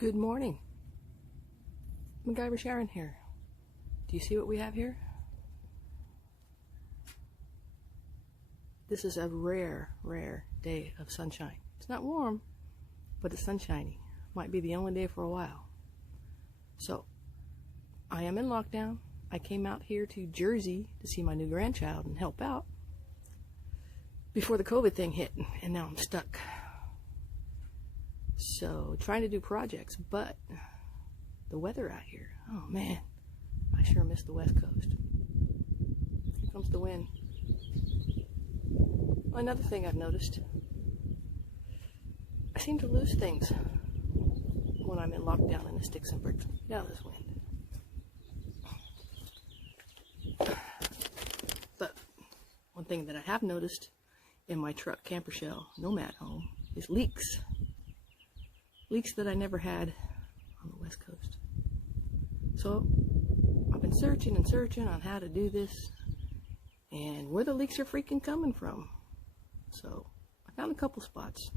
Good morning. MacGyver Sharon here. Do you see what we have here? This is a rare day of sunshine. It's not warm, but it's sunshiny. Might be the only day for a while. So, I am in lockdown. I came out here to Jersey to see my new grandchild and help out before the COVID thing hit, and now I'm stuck. So, trying to do projects, but the weather out here, oh man, I sure miss the West Coast. Here comes the wind. Another thing I've noticed, I seem to lose things when I'm in lockdown in the sticks and bricks. Get out of this wind. But one thing that I have noticed in my truck camper shell nomad home is leaks. Leaks that I never had on the West Coast. So I've been searching and searching on how to do this and where the leaks are freaking coming from. So I found a couple spots,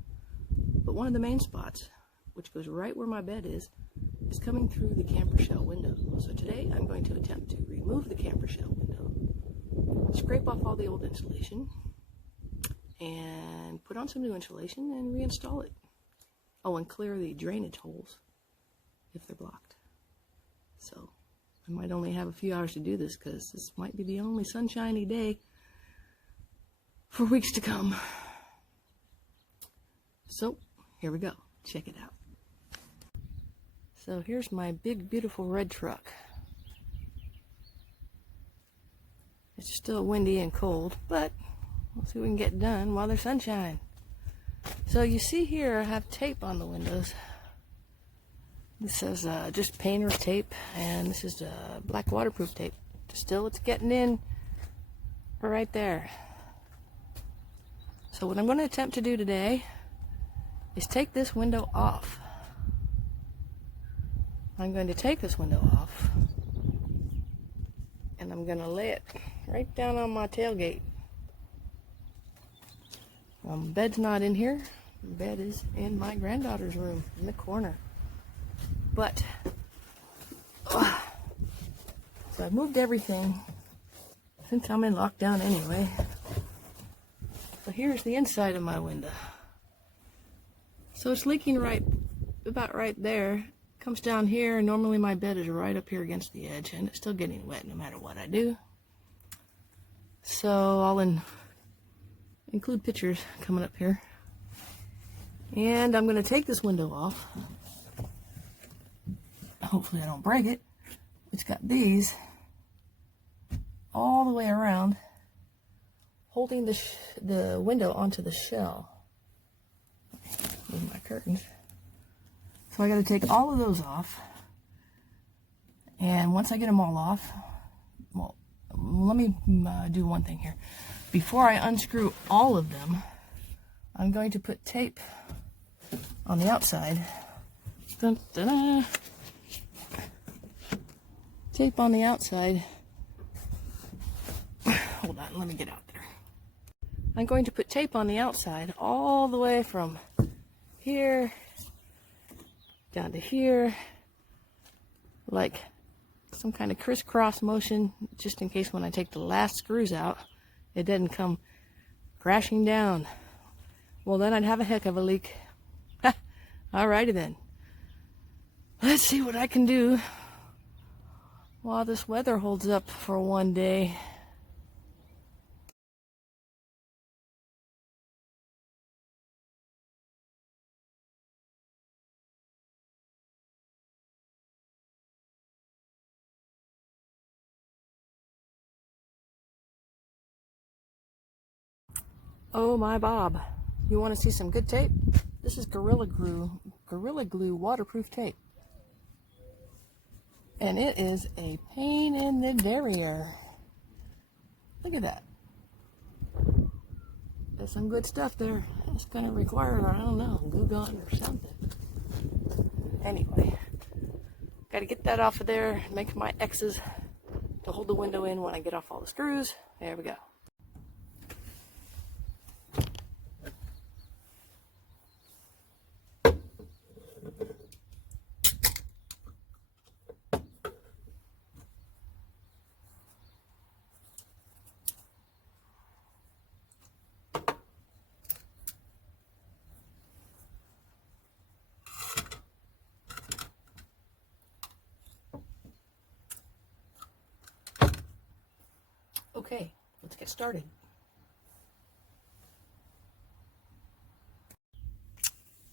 but one of the main spots, which goes right where my bed is coming through the camper shell window. So today I'm going to attempt to remove the camper shell window, scrape off all the old insulation, and put on some new insulation and reinstall it. Oh, and clear the drainage holes if they're blocked. So I might only have a few hours to do this because this might be the only sunshiny day for weeks to come. So here we go. Check it out. So here's my big, beautiful red truck. It's still windy and cold, but we'll see what we can get done while there's sunshine. So you see here I have tape on the windows. This says just painter's tape, and this is black waterproof tape. Still, it's getting in right there. So what I'm going to attempt to do today is take this window off. I'm going to take this window off, and I'm going to lay it right down on my tailgate. Bed's not in here. Bed is in my granddaughter's room in the corner. But, so I've moved everything since I'm in lockdown anyway. So here's the inside of my window. So it's leaking about right there. Comes down here, and normally my bed is right up here against the edge, and it's still getting wet no matter what I do. So I'll include pictures coming up here. And I'm going to take this window off. Hopefully I don't break it. It's got these all the way around, holding the window onto the shell. Move my curtains. So I got to take all of those off. And once I get them all off, well, let me do one thing here. Before I unscrew all of them, I'm going to put tape on the outside. Dun, dun, dun. Tape on the outside. Hold on, let me get out there. I'm going to put tape on the outside all the way from here down to here, like some kind of crisscross motion, just in case when I take the last screws out, it doesn't come crashing down. Well, then I'd have a heck of a leak. Alrighty then. Let's see what I can do while this weather holds up for one day. Oh my Bob, you want to see some good tape? This is Gorilla Glue waterproof tape. And it is a pain in the derriere. Look at that. There's some good stuff there. It's going to require, I don't know, glue gun or something. Anyway, got to get that off of there, make my X's to hold the window in when I get off all the screws. There we go. Okay, let's get started.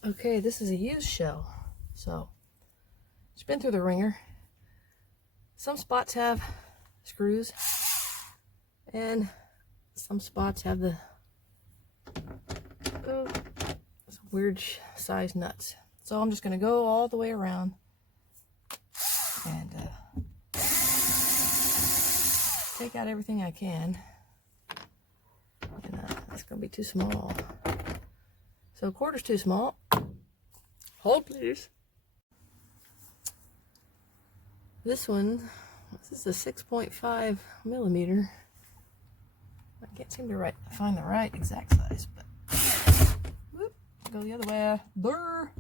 Okay, this is a used shell, so it's been through the ringer. Some spots have screws, and some spots have the some weird size nuts. So I'm just going to go all the way around and take out everything I can. And that's going to be too small. So a quarter's too small. Hold please. This one, this is a 6.5 millimeter. I can't seem to find the right exact size, but whoop, go the other way. Brr.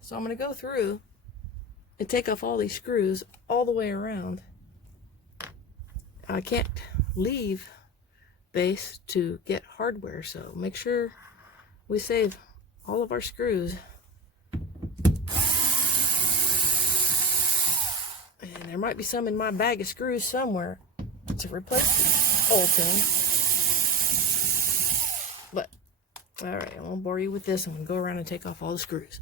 So I'm going to go through and take off all these screws all the way around. I can't leave base to get hardware, so make sure we save all of our screws. And there might be some in my bag of screws somewhere to replace the old thing. But alright, I won't bore you with this. I'm going to go around and take off all the screws.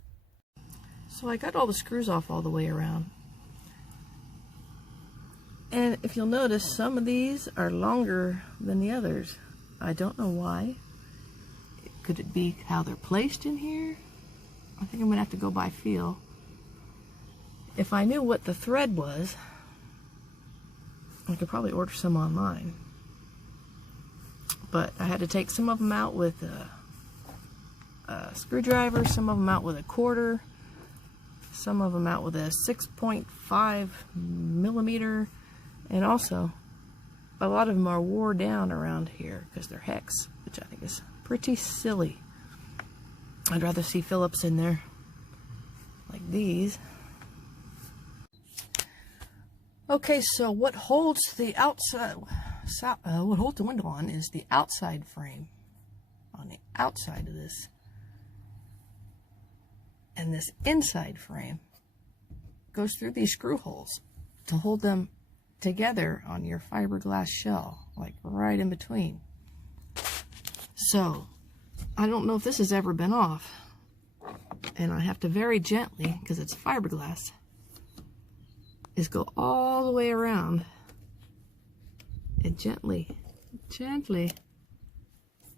So I got all the screws off all the way around. And if you'll notice, some of these are longer than the others. I don't know why. Could it be how they're placed in here? I think I'm going to have to go by feel. If I knew what the thread was, I could probably order some online. But I had to take some of them out with a screwdriver, some of them out with a quarter, some of them out with a 6.5 millimeter. And also, a lot of them are wore down around here because they're hex, which I think is pretty silly. I'd rather see Phillips in there, like these. Okay, so what holds the outside, what holds the window on is the outside frame, on the outside of this. And this inside frame goes through these screw holes to hold them together on your fiberglass shell, like right in between. So I don't know if this has ever been off, and I have to very gently, because it's fiberglass, is go all the way around and gently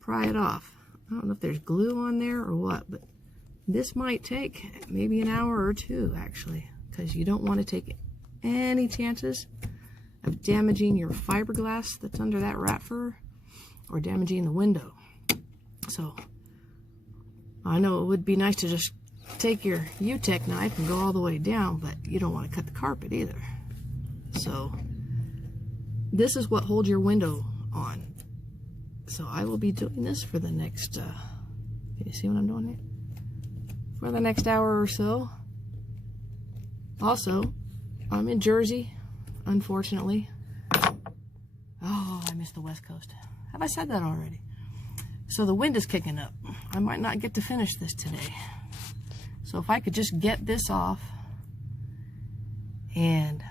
pry it off. I don't know if there's glue on there or what, but this might take maybe an hour or two actually, because you don't want to take any chances of damaging your fiberglass that's under that rat fur or damaging the window. So I know it would be nice to just take your U-Tech knife and go all the way down, but you don't want to cut the carpet either. So this is what holds your window on. So I will be doing this for the next, can you see what I'm doing here? For the next hour or so. Also, I'm in Jersey, unfortunately. Oh, I missed the West Coast. Have I said that already? So the wind is kicking up. I might not get to finish this today. So if I could just get this off and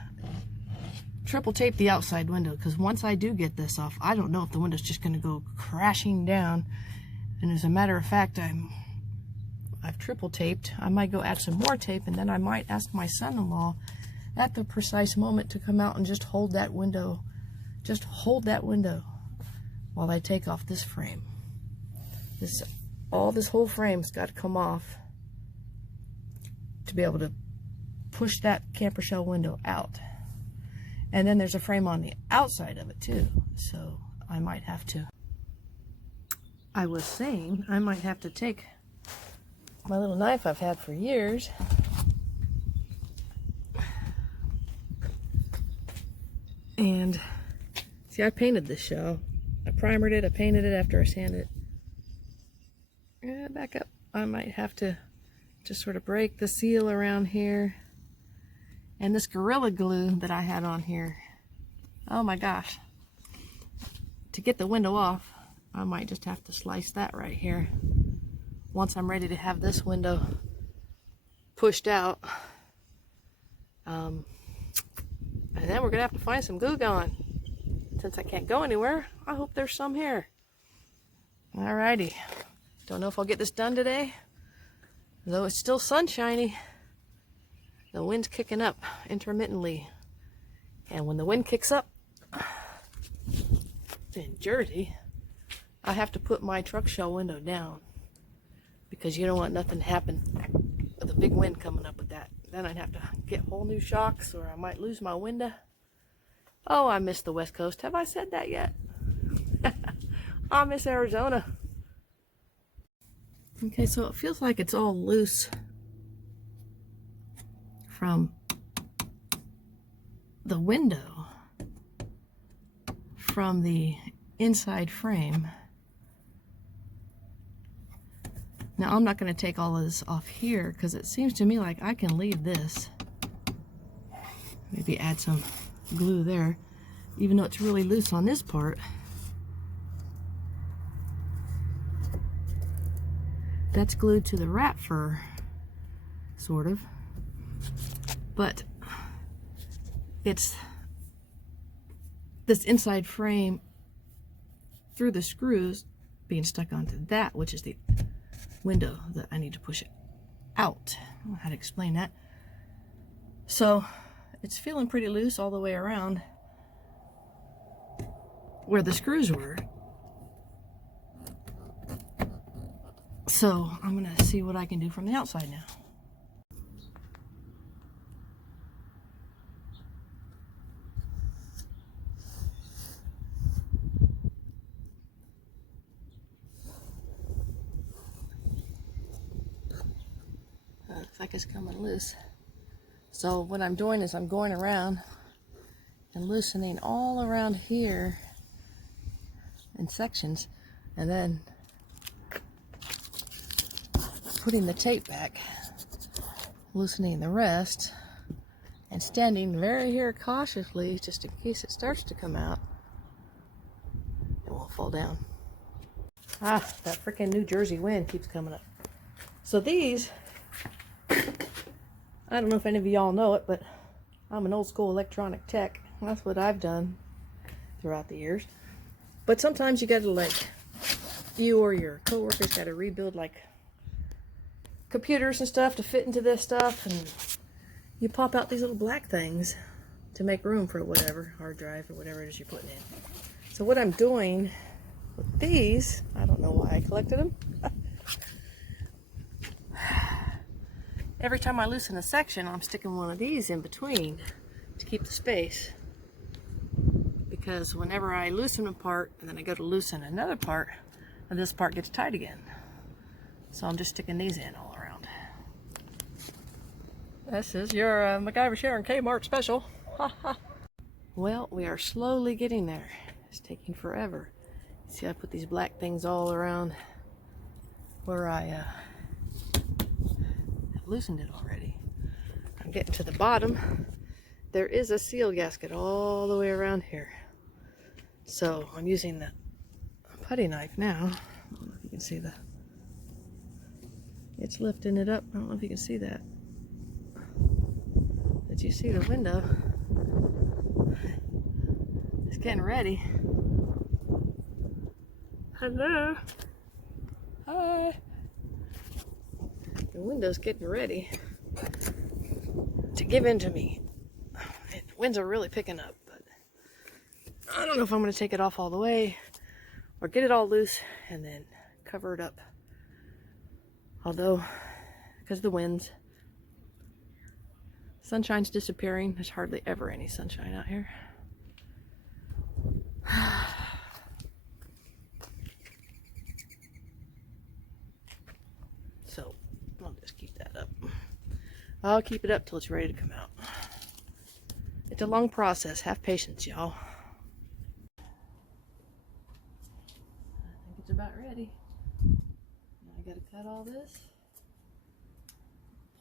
triple tape the outside window, because once I do get this off, I don't know if the window's just going to go crashing down. And as a matter of fact, I've triple taped. I might go add some more tape, and then I might ask my son-in-law at the precise moment to come out and just hold that window. Just hold that window while I take off this frame. This whole frame's got to come off to be able to push that camper shell window out. And then there's a frame on the outside of it too. So I might have to, I was saying, I might have to take my little knife I've had for years and see, I painted this shell. I primered it, I painted it after I sanded it. Back up. I might have to just sort of break the seal around here. And this Gorilla Glue that I had on here, oh my gosh. To get the window off, I might just have to slice that right here. Once I'm ready to have this window pushed out. And then we're gonna have to find some glue gun. Since I can't go anywhere, I hope there's some here. Alrighty. Don't know if I'll get this done today. Though it's still sunshiny, the wind's kicking up intermittently. And when the wind kicks up in Jersey, I have to put my truck shell window down because you don't want nothing to happen with a big wind coming up with that. Then I'd have to get whole new shocks or I might lose my window. Oh, I miss the West Coast. Have I said that yet? I miss Arizona. Okay, so it feels like it's all loose from the window, from the inside frame. Now I'm not going to take all of this off here because it seems to me like I can leave this. Maybe add some glue there, even though it's really loose on this part. That's glued to the rat fur, sort of, but it's this inside frame through the screws being stuck onto that, which is the window that I need to push out. I don't know how to explain that. So it's feeling pretty loose all the way around where the screws were. So I'm gonna see what I can do from the outside now. Looks like it's coming loose. So what I'm doing is I'm going around and loosening all around here in sections, and then putting the tape back, loosening the rest, and standing very here cautiously just in case it starts to come out. It won't fall down. Ah, that freaking New Jersey wind keeps coming up. So these, I don't know if any of y'all know it, but I'm an old school electronic tech. That's what I've done throughout the years. But sometimes you gotta, like, you or your coworkers gotta rebuild like computers and stuff to fit into this stuff, and you pop out these little black things to make room for whatever, hard drive or whatever it is you're putting in. So what I'm doing with these, I don't know why I collected them. Every time I loosen a section, I'm sticking one of these in between to keep the space. Because whenever I loosen a part and then I go to loosen another part, and this part gets tight again. So I'm just sticking these in all around. This is your MacGyver Sharon Kmart special. Well, we are slowly getting there. It's taking forever. See, I put these black things all around where I have loosened it already. I'm getting to the bottom. There is a seal gasket all the way around here. So I'm using the putty knife now. I don't know if you can see the, it's lifting it up. I don't know if you can see that. But you see the window. It's getting ready. Hello. Hi. The window's getting ready to give in to me. The winds are really picking up, but I don't know if I'm going to take it off all the way or get it all loose and then cover it up. Although, because of the winds, sunshine's disappearing. There's hardly ever any sunshine out here. So I'll just keep that up. I'll keep it up till it's ready to come out. It's a long process. Have patience, y'all. I think it's about ready. Now I gotta cut all this.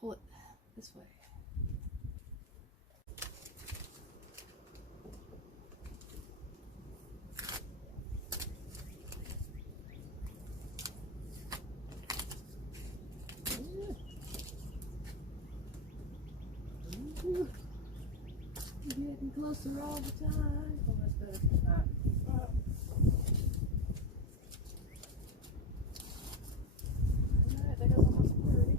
Pull it this way. getting closer all the time. Oh, that's better. Alright, there goes all my security.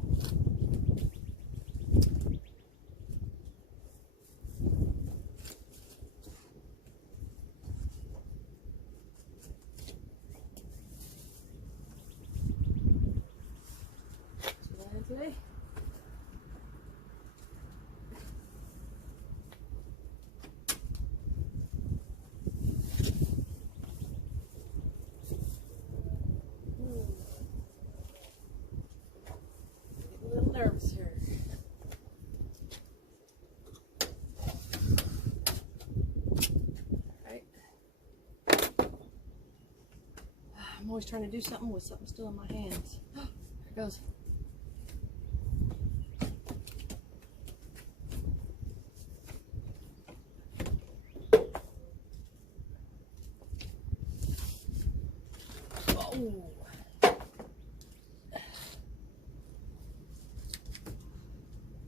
Today. Getting a little nervous here. Alright. I'm always trying to do something with something still in my hands. There it goes.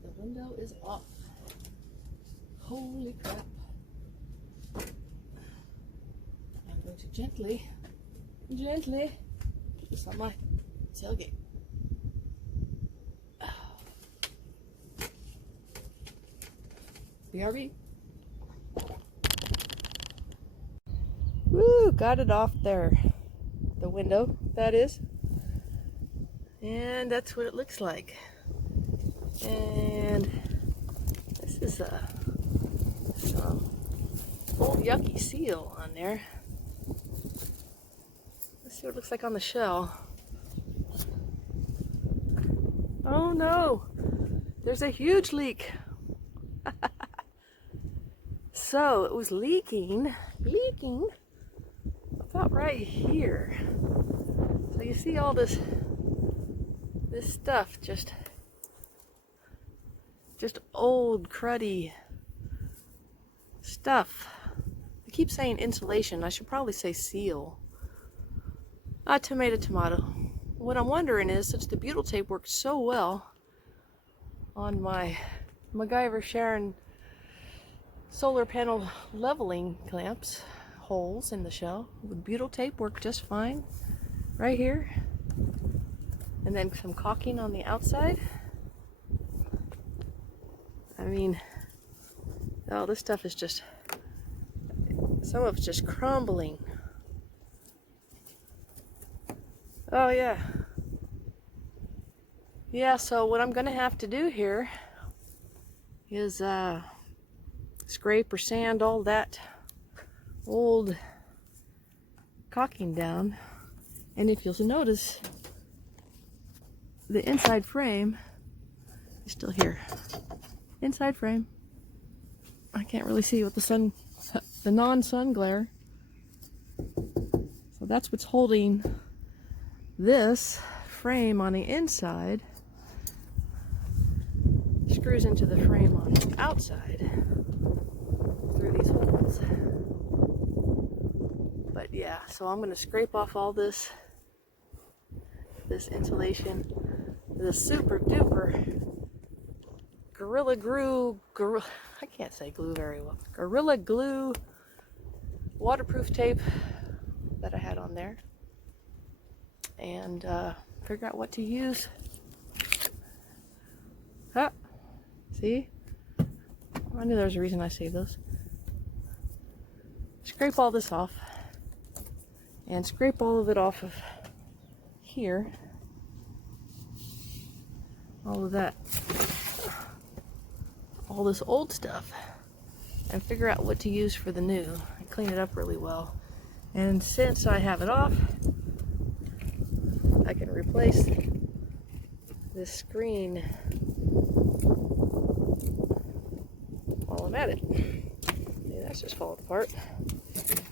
The window is off. Holy crap. I'm going to gently put this on my tailgate. BRB. Woo, got it off there. The window, that is. And that's what it looks like. And this is some old yucky seal on there. Let's see what it looks like on the shell. Oh no! There's a huge leak. So it was leaking about right here. So you see all this stuff, just old cruddy stuff. I keep saying insulation. I should probably say seal. Tomato. What I'm wondering is, since the butyl tape worked so well on my MacGyver Sharon solar panel leveling clamps, holes in the shell, the butyl tape worked just fine right here, and then some caulking on the outside. I mean, oh, this stuff is just, some of it's just crumbling. Oh yeah. Yeah, so what I'm gonna have to do here is scrape or sand all that old caulking down. And if you'll notice, the inside frame is still here. Inside frame. I can't really see with the non-sun glare. So that's what's holding this frame on the inside. Screws into the frame on the outside through these holes. But yeah, so I'm going to scrape off all this insulation, the super duper Gorilla Glue waterproof tape that I had on there, and figure out what to use. See? I knew there was a reason I saved those. Scrape all this off, and scrape all of it off of here. All of that, all this old stuff, and figure out what to use for the new, and clean it up really well. And since I have it off, I can replace this screen while I'm at it. See, that's just falling apart.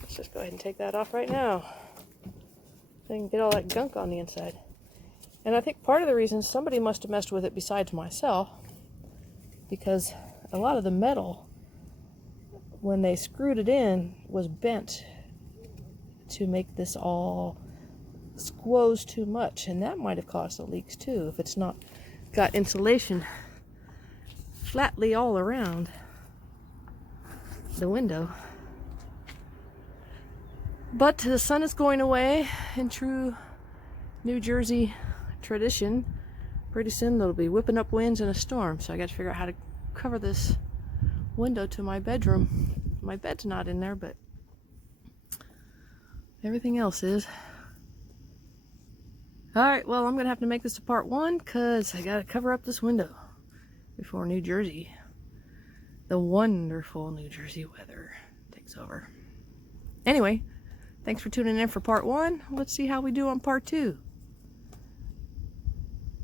Let's just go ahead and take that off right now. So I can get all that gunk on the inside. And I think part of the reason somebody must have messed with it besides myself, because a lot of the metal, when they screwed it in, was bent to make this all squoze too much, and that might have caused the leaks too, if it's not got insulation flatly all around. the window. But the sun is going away in true New Jersey tradition. Pretty soon there'll be whipping up winds and a storm, so I got to figure out how to cover this window to my bedroom. My bed's not in there, but everything else is. Alright, well, I'm going to have to make this a part 1 because I got to cover up this window before New Jersey, the wonderful New Jersey weather, takes over. Anyway, thanks for tuning in for part 1. Let's see how we do on part 2.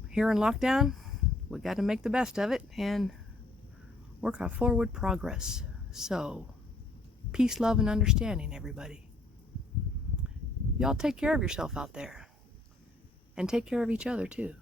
Here in lockdown, we got to make the best of it and work on forward progress. So, peace, love, and understanding, everybody. Y'all take care of yourself out there. And take care of each other, too.